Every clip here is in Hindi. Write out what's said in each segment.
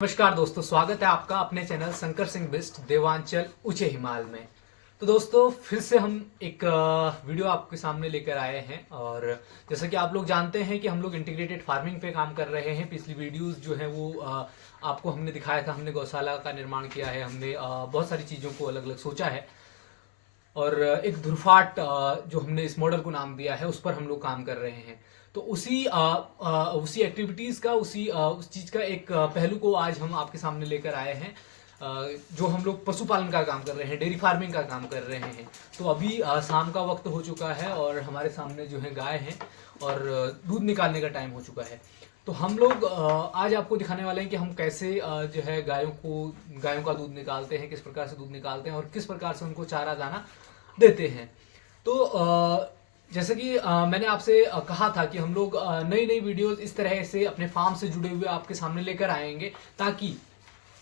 नमस्कार दोस्तों, स्वागत है आपका अपने चैनल शंकर सिंह बिस्ट देवांचल ऊंचे हिमाल में। तो दोस्तों फिर से हम एक वीडियो आपके सामने लेकर आए हैं। और जैसा कि आप लोग जानते हैं कि हम लोग इंटीग्रेटेड फार्मिंग पे काम कर रहे हैं। पिछली वीडियोस जो है वो आपको हमने दिखाया था। हमने गौशाला का निर्माण किया है, हमने बहुत सारी चीज़ों को अलग अलग सोचा है। और एक धुरफाट जो हमने इस मॉडल को नाम दिया है, उस पर हम लोग काम कर रहे हैं। तो उसी एक्टिविटीज का उस चीज का एक पहलू को आज हम आपके सामने लेकर आए हैं। जो हम लोग पशुपालन का काम कर रहे हैं, डेयरी फार्मिंग का काम कर रहे हैं। तो अभी शाम का वक्त हो चुका है और हमारे सामने जो है गाय हैं और दूध निकालने का टाइम हो चुका है। तो हम लोग आज आपको दिखाने वाले हैं कि हम कैसे जो है गायों का दूध निकालते हैं, किस प्रकार से दूध निकालते हैं और किस प्रकार से उनको चारा दाना देते हैं। तो जैसे कि मैंने आपसे कहा था कि हम लोग नई नई वीडियोस इस तरह से अपने फार्म से जुड़े हुए आपके सामने लेकर आएंगे, ताकि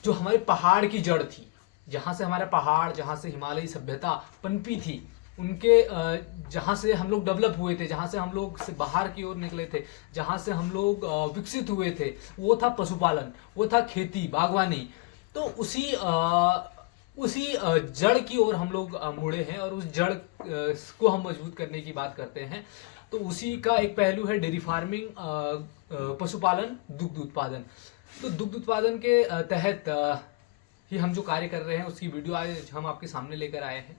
जो हमारे पहाड़ की जड़ थी, जहाँ से हमारा पहाड़, जहाँ से हिमालयी सभ्यता पनपी थी, उनके जहाँ से हम लोग डेवलप हुए थे, जहाँ से हम लोग से बाहर की ओर निकले थे, जहाँ से हम लोग विकसित हुए थे, वो था पशुपालन, वो था खेती बागवानी। तो उसी जड़ की ओर हम लोग मुड़े हैं और उस जड़ को हम मजबूत करने की बात करते हैं। तो उसी का एक पहलू है डेयरी फार्मिंग, पशुपालन, दुग्ध उत्पादन। तो दुग्ध उत्पादन के तहत ही हम जो कार्य कर रहे हैं, उसकी वीडियो आज हम आपके सामने लेकर आए हैं।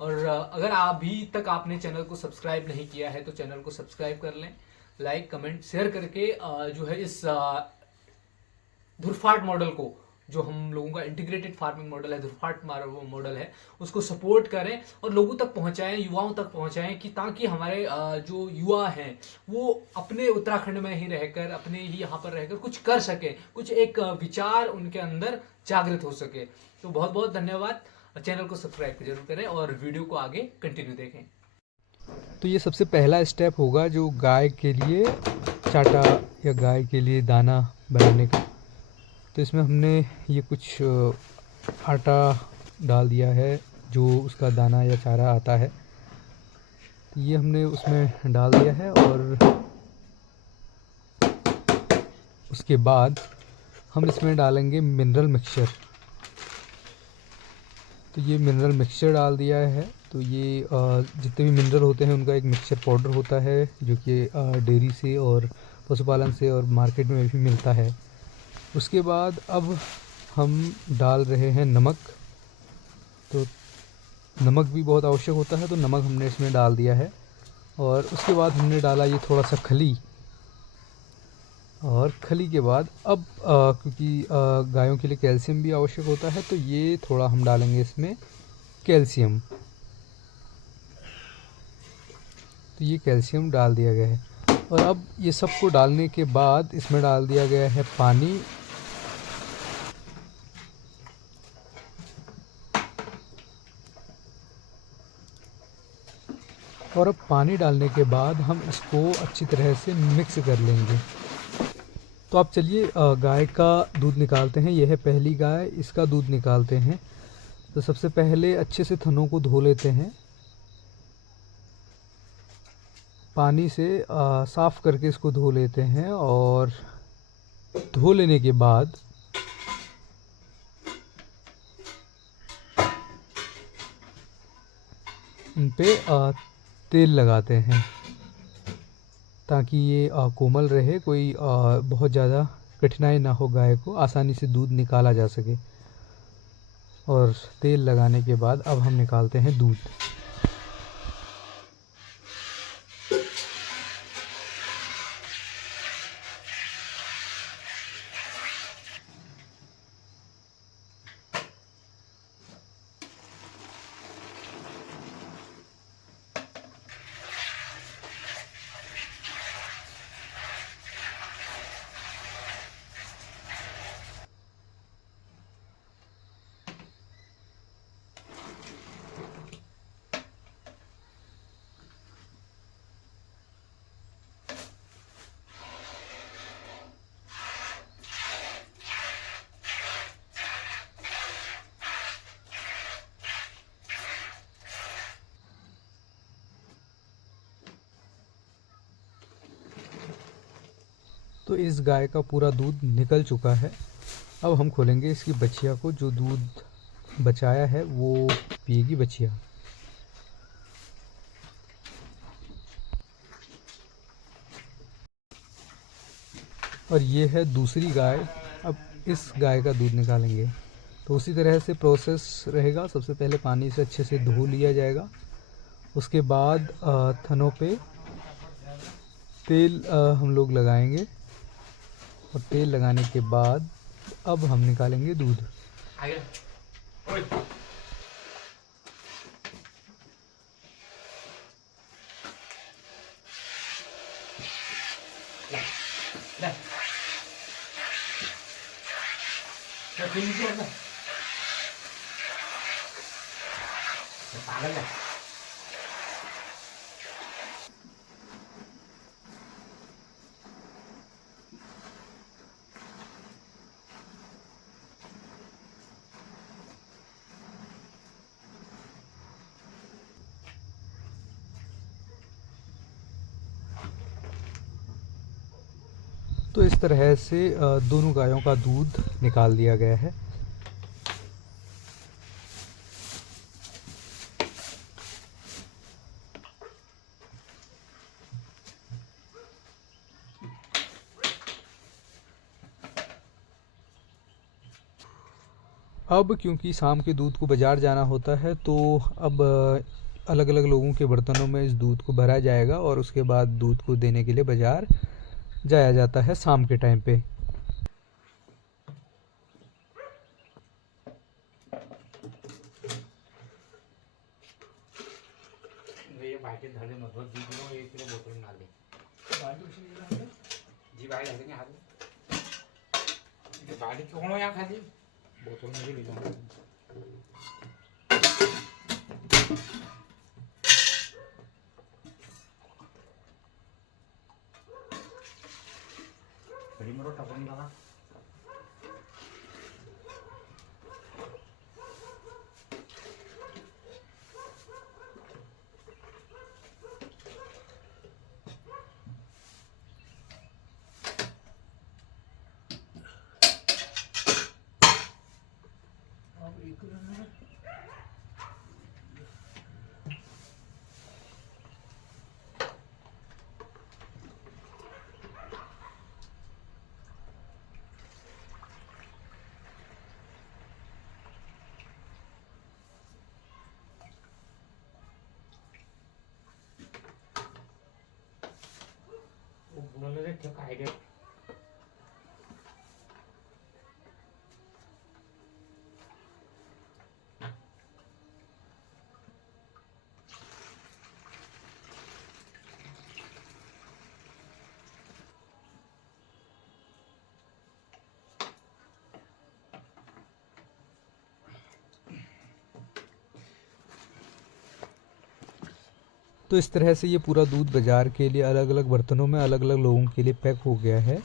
और अगर अभी तक आपने चैनल को सब्सक्राइब नहीं किया है तो चैनल को सब्सक्राइब कर लें, लाइक कमेंट शेयर करके जो है इस धुरफाट मॉडल को, जो हम लोगों का इंटीग्रेटेड फार्मिंग मॉडल है, धुरफाट मॉडल है, उसको सपोर्ट करें और लोगों तक पहुंचाएं, युवाओं तक पहुंचाएं, कि ताकि हमारे जो युवा हैं वो अपने उत्तराखंड में ही रहकर, अपने ही यहाँ पर रहकर कुछ कर सके, कुछ एक विचार उनके अंदर जागृत हो सके। तो बहुत बहुत धन्यवाद। चैनल को सब्सक्राइब जरूर करें और वीडियो को आगे कंटिन्यू देखें। तो ये सबसे पहला स्टेप होगा जो गाय के लिए चाटा या गाय के लिए दाना बनाने का। तो इसमें हमने ये कुछ आटा डाल दिया है, जो उसका दाना या चारा आता है। तो ये हमने उसमें डाल दिया है और उसके बाद हम इसमें डालेंगे मिनरल मिक्सचर। तो ये मिनरल मिक्सचर डाल दिया है। तो ये जितने भी मिनरल होते हैं उनका एक मिक्सचर पाउडर होता है, जो कि डेयरी से और पशुपालन से और मार्केट में भी मिलता है। उसके बाद अब हम डाल रहे हैं नमक। तो नमक भी बहुत आवश्यक होता है, तो नमक हमने इसमें डाल दिया है। और उसके बाद हमने डाला ये थोड़ा सा खली। और खली के बाद अब क्योंकि गायों के लिए कैल्शियम भी आवश्यक होता है, तो ये थोड़ा हम डालेंगे इसमें कैल्शियम। तो ये कैल्शियम डाल दिया गया है। और अब ये सबको डालने के बाद इसमें डाल दिया गया है पानी। और अब पानी डालने के बाद हम इसको अच्छी तरह से मिक्स कर लेंगे। तो आप चलिए गाय का दूध निकालते हैं। यह है पहली गाय, इसका दूध निकालते हैं। तो सबसे पहले अच्छे से थनों को धो लेते हैं, पानी से साफ़ करके इसको धो लेते हैं। और धो लेने के बाद इन पे तेल लगाते हैं, ताकि ये कोमल रहे, कोई बहुत ज़्यादा कठिनाई ना हो, गाय को आसानी से दूध निकाला जा सके। और तेल लगाने के बाद अब हम निकालते हैं दूध। तो इस गाय का पूरा दूध निकल चुका है। अब हम खोलेंगे इसकी बछिया को, जो दूध बचाया है वो पिएगी बछिया। और ये है दूसरी गाय। अब इस गाय का दूध निकालेंगे। तो उसी तरह से प्रोसेस रहेगा। सबसे पहले पानी से अच्छे से धो लिया जाएगा। उसके बाद थनों पे तेल हम लोग लगाएंगे, और तेल लगाने के बाद अब हम निकालेंगे दूध। तो इस तरह से दोनों गायों का दूध निकाल दिया गया है। अब क्योंकि शाम के दूध को बाज़ार जाना होता है, तो अब अलग अलग लोगों के बर्तनों में इस दूध को भरा जाएगा, और उसके बाद दूध को देने के लिए बाज़ार जाया जाता है शाम के टाइम पे। तो इस तरह से ये पूरा दूध बाज़ार के लिए अलग अलग बर्तनों में अलग अलग लोगों के लिए पैक हो गया है।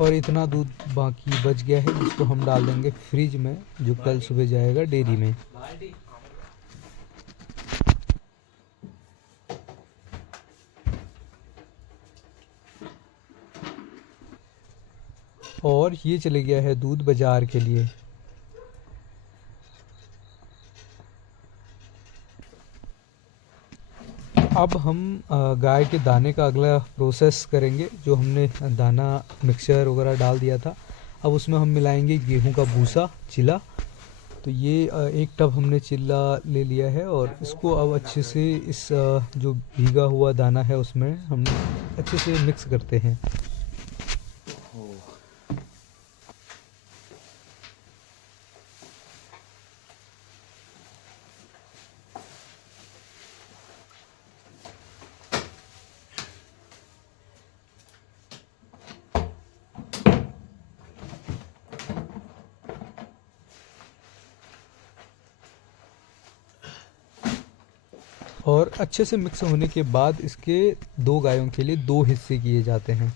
और इतना दूध बाकी बच गया है, जिसको हम डाल देंगे फ्रिज में, जो कल सुबह जाएगा डेयरी में। और ये चले गया है दूध बाज़ार के लिए। अब हम गाय के दाने का अगला प्रोसेस करेंगे। जो हमने दाना मिक्सचर वगैरह डाल दिया था, अब उसमें हम मिलाएंगे गेहूं का भूसा, चिला। तो ये एक टब हमने चिल्ला ले लिया है, और इसको अब अच्छे से इस जो भीगा हुआ दाना है उसमें हम अच्छे से मिक्स करते हैं। और अच्छे से मिक्स होने के बाद इसके 2 गायों के लिए 2 हिस्से किए जाते हैं।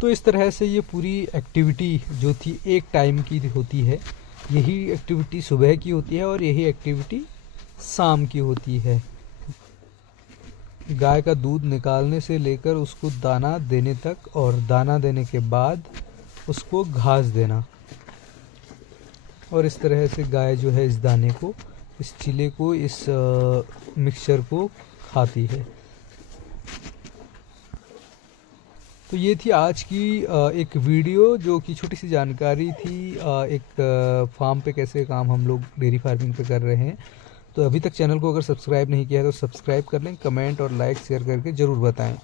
तो इस तरह से ये पूरी एक्टिविटी जो थी एक टाइम की होती है, यही एक्टिविटी सुबह की होती है और यही एक्टिविटी शाम की होती है। गाय का दूध निकालने से लेकर उसको दाना देने तक, और दाना देने के बाद उसको घास देना, और इस तरह से गाय जो है इस दाने को, इस चिले को, इस मिक्सचर को खाती है। तो ये थी आज की एक वीडियो, जो कि छोटी सी जानकारी थी एक फार्म पे कैसे काम हम लोग डेयरी फार्मिंग पे कर रहे हैं। तो अभी तक चैनल को अगर सब्सक्राइब नहीं किया है तो सब्सक्राइब कर लें, कमेंट और लाइक शेयर करके ज़रूर बताएं।